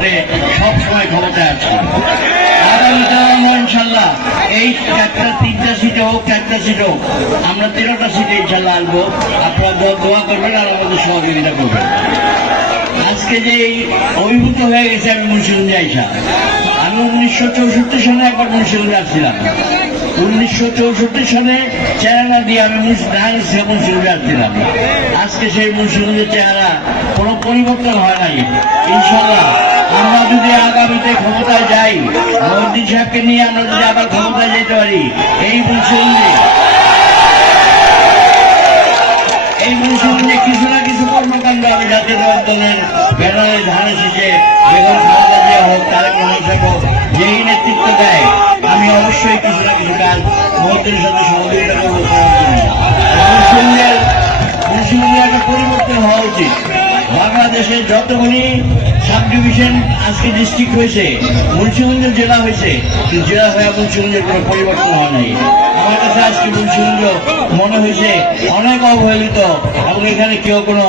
ভোটে সব সময় ক্ষমতায় আছে। আগামীতে আমরা ইনশাল্লাহ এই একটা তিনটা সিটে হোক, চারটা সিট হোক, আমরা তেরোটা সিটে ইনশাল্লাহ আসব। আপনারা দোয়া- করবেন আর আমাদের সহযোগিতা করবেন। আজকে যে অভিভূত হয়ে গেছে আমি মুন্সিগঞ্জে আইসা। আমি উনিশশো চৌষট্টি সনে একবার মুন্সিগঞ্জে আসছিলাম। উনিশশো চৌষট্টি সালে চেহারা দিয়ে আমি মুন্সিগঞ্জে মুন্সিগঞ্জে আসছিলাম। আজকে সেই মুন্সিগঞ্জের চেহারা কোনো পরিবর্তন হয় নাই। ইনশাল্লাহ আমরা যদি আগামীতে ক্ষমতায় যাই মোদী সাহেবকে নিয়ে আমরা যদি আবার ক্ষমতায় যেতে পারি, এই মুন্সিগঞ্জে এই মুন্সিগঞ্জে কিছু না কিছু কর্মকাণ্ড আমি জাতীয় দলের ব্যানারে ধারে শেষে বেগম খালেদা জিয়া হোক, তারেক রহমান সাহেব হোক, যেই নেতৃত্ব দেয়, আমি অবশ্যই কিছু না কিছু কাজ মন্ত্রীর সাথে সহযোগিতা করব মুন্সিগঞ্জের একটা পরিবর্তন হওয়া উচিত। বাংলাদেশে যতগুলি সাব ডিভিশন আজকে ডিস্ট্রিক্ট হয়েছে মুন্সিগঞ্জ জেলা হয়েছে জেলা হয়ে মুন্সিগঞ্জের কোনো পরিবর্তন হয় নাই। আমার কাছে আজকে মুন্সিগঞ্জ মনে হয়েছে অনেক অবহেলিত, এবং এখানে কেউ কোনো